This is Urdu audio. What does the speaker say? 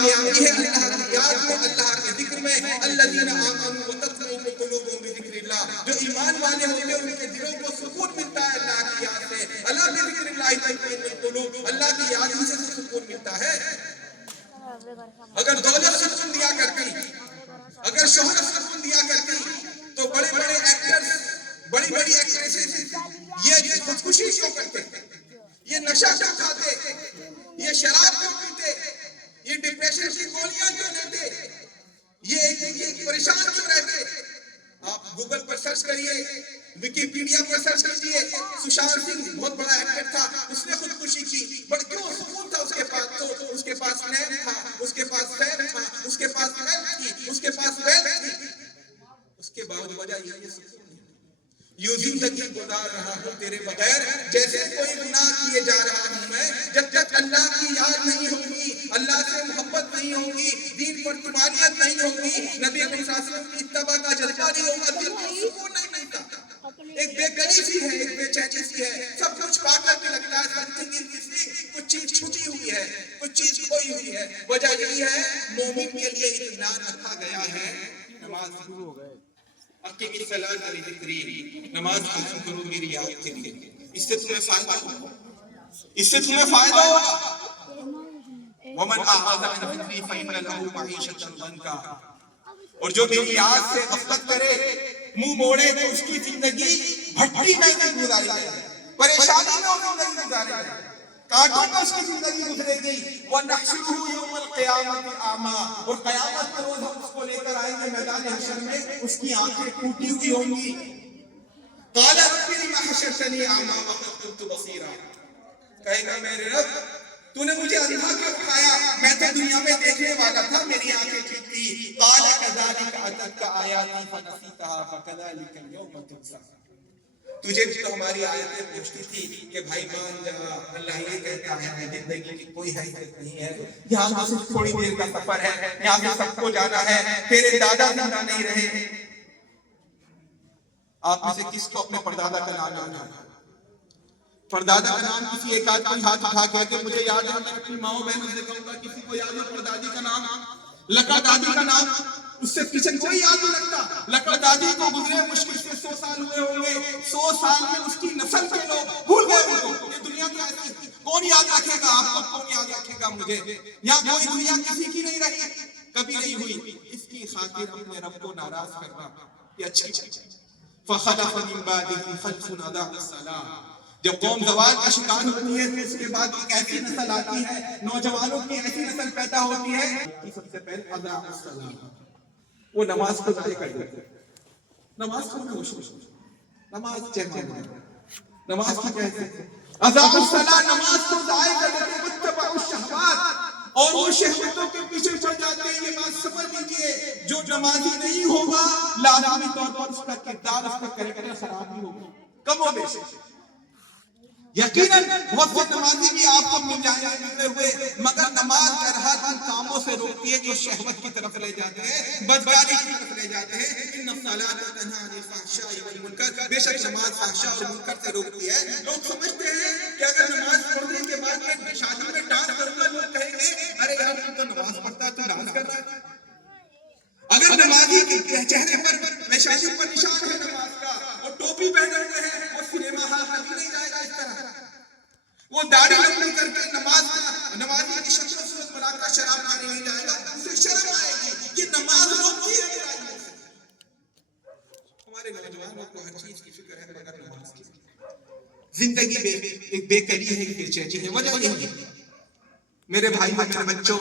کامیابی ہے اللہ کی یاد میں، اللہ کے ذکر میں. الذین آمنوا وتطمئن قلوبهم بذکر اللہ، جو ایمان والے ہوتے ہیں ان کے دلوں کو سکون ملتا ہے اللہ کی یاد سے. اللہ کے ذکر اللہ تطمئن القلوب، اللہ کی یاد ہی سے سکون ملتا ہے. اگر دولت سکون دیا کرتی، اگر شہرت سکون دیا کرتی، تو بڑے بڑے ایکٹرز، بڑی بڑی ایکٹریسز یہ خودکشی کیوں کرتے، یہ نشہ کیوں کھاتے، یہ شراب کیوں پیتے، یہ ڈپریشن کی گولیاں کیوں لیتے، یہ پریشان کیوں رہتے؟ آپ گوگل پر سرچ کریے، ویکیپیڈیا پر سرچ کیجئے. سشانت سنگھ بہت بڑا ایکٹر تھا، اس نے خودکشی کی، بٹ کیوں؟ سکون تھا اس کے پاس. تو اس کے پاس نیب تھا، اس کے پاس فیم تھا، اس کے پاس ویلتھ تھی، اس کے پاس ویلتھ تھی. اس کے باوجود وجہ یہ سکون نہیں. یوں زندگی گزار رہا ہوں تیرے بغیر، جیسے کوئی گناہ کیے جا رہا ہوں میں. جب تک اللہ کی یاد نہیں ہوگی، اللہ سے محبت نہیں ہوگی، دین پر تمانیت نہیں ہوگی، نبی صلی اللہ علیہ وسلم کی اتباع کا جذبہ نہیں ہوگا، دل کو سکون نہیں ملتا. ایک بے قراری سی ہے، ایک بے چینی سی ہے. سب کچھ پا کر کے لگتا ہے کچھ چیز چھٹی ہوئی ہے، کچھ چیز کھوئی ہوئی ہے. وجہ یہی ہے مومن کے لیے اطمینان رکھا گیا ہے. نماز شروع ہو گئے، اقیم الصلاۃ لذکری، نماز قائم کرو میری یاد کے لیے. اس سے تمہیں فائدہ ہوگا، اس سے تمہیں فائدہ ہوگا. ومن اعرض عن ذکری فإن له معیشۃ ضنکا، اور جو میری یاد سے غفلت کرے، منہ موڑے، تو اس کی زندگی بھٹی میں گزارے گی، پریشانی میں زندگی گزارے گی، کانٹوں میں اس کی زندگی گزرے گی. وَنَحْشُرُهُ يَوْمَ الْقِيَامَةِ أَعْمَىٰ، اور قیامت کے روز ہم اس کو لے کر آئیں گے میدان حشر میں، اس کی آنکھیں ٹوٹی ہوئی ہوں گی. قَالَ رَبِّ لِمَ حَشَرْتَنِي أَعْمَىٰ وَقَدْ كُنتُ بَصِيرًا، کہے گا میرے رب تو نے مجھے اندھا کیوں بنایا، میں تو دنیا میں دیکھنے والا تھا، میری آنکھیں ٹھیک تھی. قَالَ كَذَٰلِكَ أَتَتْكَ آيَاتِي فَنَسِيتَهَا فَكَذَٰلِكَ الْيَوْمَ تُنسَىٰ، تجھے بھی تو ہماری آیتیں پوچھتی تھی کہ بھائی مان جا، اللہ یہ کہتا ہے زندگی کی کوئی حیثیت نہیں ہے، یہاں تو صرف تھوڑی دیر کا سفر ہے، یہاں سے سب کو جانا ہے، تیرے دادا زندہ نہیں رہے. آپ میں سے کس کو اپنے پردادا کا نام یاد ہے؟ پردادا کا نام کسی ایک آدھ کوئی ہاتھ اٹھا کے کہ مجھے یاد ہے، میں اپنی ماؤں بہنوں سے کہوں گا کسی کو یاد ہے پردادی کا نام؟ لکڑ دادی کا نام؟ اس سے پیچھے کوئی یاد نہیں رکھتا. لکڑ دادی کو گزرے مشکل سے 100 سال ہوئے ہوں گے، 100 سال میں اس کی نسل کے لوگ بھول گئے ان کو. یہ دنیا تو ایسی ہے، کون یاد رکھے گا آپ کو، کون یاد رکھے گا مجھے؟ یہاں کوئی دنیا کسی کی نہیں رہی، کبھی نہیں ہوئی. اس کی خاطر اپنے رب کو ناراض کرنا یہ اچھی چیز ہے. فَخَلَفَ مِن بَعْدِهِمْ خَلْفٌ أَضَاعُوا الصَّلَاةَ، جب قوم زوال کا شکار ہوتی ہے تو اس کے بعد ایک ایسی نسل آتی ہے، نوجوانوں کی ایسی نسل پیدا ہوتی ہے کہ سب سے پہلے اضاعوا الصلاۃ، وہ نماز کو ضائع کر دیتے. نماز کو نماز چہمہ، نماز کی کہتے ہیں اضاعوا الصلاۃ، نماز کو ضائع کر دیتے. واتبعوا الشہوات، اور وہ شہوتوں کے پیچھے پڑ جاتے ہیں. یہ بات سمجھ لیجیے، جو نمازی نہیں ہوگا لازمی طور پر اس کا کردار، اس کا کریکٹر خراب ہی ہوگا، کم و بیش. یقیناً بہت سے نمازی بھی آپ کو مل جائیں گے ملتے ہوئے، مگر نماز برحق ان کاموں سے روکتی ہے جو شہوت کی طرف لے جاتے ہیں، بدکاری کی طرف لے جاتے ہیں. ان الصلاۃ تنہی عن الفحشاء والمنکر، بے شک نماز فحشاء اور منکر سے روکتی ہے. لوگ سمجھتے ہیں کہ اگر نماز پڑھنے کے بعد میں شادی میں ڈانس کروں گا لوگ کہیں گے ارے یار تو نماز پڑھتا ہے تو ڈانس کر رہا ہے. اگر نمازی کے چہرے پر پیشانی پر نشان ہے نماز کا، اور ٹوپی پہنے ہوئے ہیں، اور سنیما ہال کبھی نہیں جائے گا اس طرح، وہ داڑھی لمبی کر کے نمازی کی شکل و صورت بنا کر شراب کھانے نہیں جائے گا، اسے شرم آئے گی. یہ نماز روکتی ہے برائیوں سے. ہمارے نوجوانوں کو ہر چیز کی فکر ہے مگر نماز کی. زندگی میں ایک بے قراری ہے، ایک بے چینی ہے. وجہ یہی ہے میرے بھائیوں، میرے بچوں،